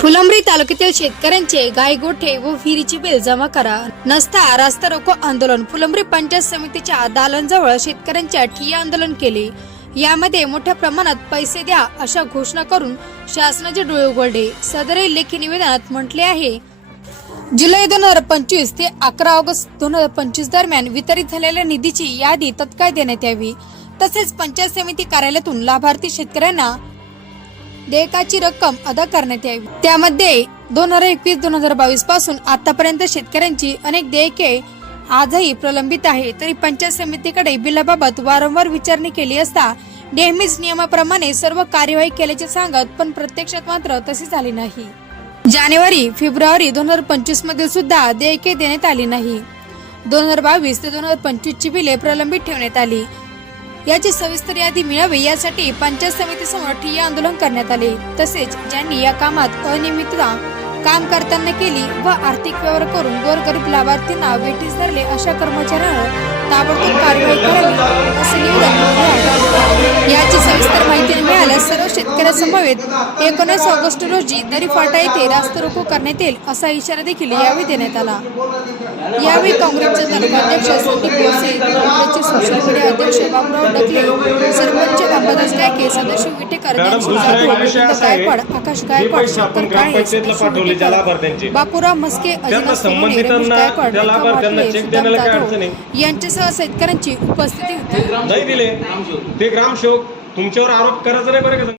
फुलंब्री तालुक्यातील शेतकऱ्यांचे गाय गोठे व विहिरीची बिल जमा करा. नसता रास्ता रोको आंदोलन. फुलंब्री पंचायत समितीच्या दालनजवळ शेतकऱ्यांच्या ठिय्या आंदोलन केले. यामध्ये मोठ्या प्रमाणात पैसे द्या अशा घोषणा करून शासनाचे डोळे उघडले. सदरील लेखी निवेदनात म्हटले आहे जुलै दोन हजार पंचवीस ते अकरा ऑगस्ट दोन हजार पंचवीस दरम्यान वितरित झालेल्या निधीची यादी तत्काळ देण्यात यावी. तसेच पंचायत समिती कार्यालयातून लाभार्थी शेतकऱ्यांना देयकाची रक्कम अदा करण्यात यावी. त्यामध्ये दोन हजार एकवीस दोन हजार बावीसपासून आतापर्यंत शेतकऱ्यांची अनेक देयके आजही प्रलंबित आहे तरी पंचायत समितीकडे बिलाबाबत वारंवार विचारणी केली असता नेहमीच नियमाप्रमाणे सर्व कार्यवाही केल्याचे सांगत पण प्रत्यक्षात मात्र तसे झाले नाही. जानेवारी फेब्रुवारी दोन हजार पंचवीसमध्ये सुद्धा देयके देण्यात आली नाही. दोन हजार बावीस ते दोन हजार पंचवीस ची बिले प्रलंबित ठेवण्यात आली. याची सविस्तर यादी मिळावी यासाठी पंचायत समितीसमोर ठिय्या आंदोलन करण्यात आले. तसेच ज्यांनी या कामात अनियमितता काम करताना केली व आर्थिक व्यवहार करून गोरगरीब लाभार्थींना वेठीस धरले अशा कर्मचाऱ्यांवर ताबडतोब कारवाई करावी. शेतकऱ्यांसमवेत एकोणीस ऑगस्ट रोजी दरी फाटा येथे रास्ता रोको करण्यात येईल असा इशारा देखील यावेळी देण्यात आला. यावेळी काँग्रेसचे तालुकाध्यक्ष संदीप बोसे काँग्रेसचे सोशल मीडिया अध्यक्ष बाबुराव डकले सरपंच अंबादास गायके सदाशिव विटेकर गायकवाड आकाश गायकवाड शंकर काळे विटेकर. बापूराव मस्के त्यांना अजिनाथ सोनवणे, रमेश गायकवाड रेखा वाटले? यांच्यासह शेतकऱ्यांची उपस्थिती होती. ते ग्रामसेवक तुमच्यावर आरोप करायचा नाही बरं का?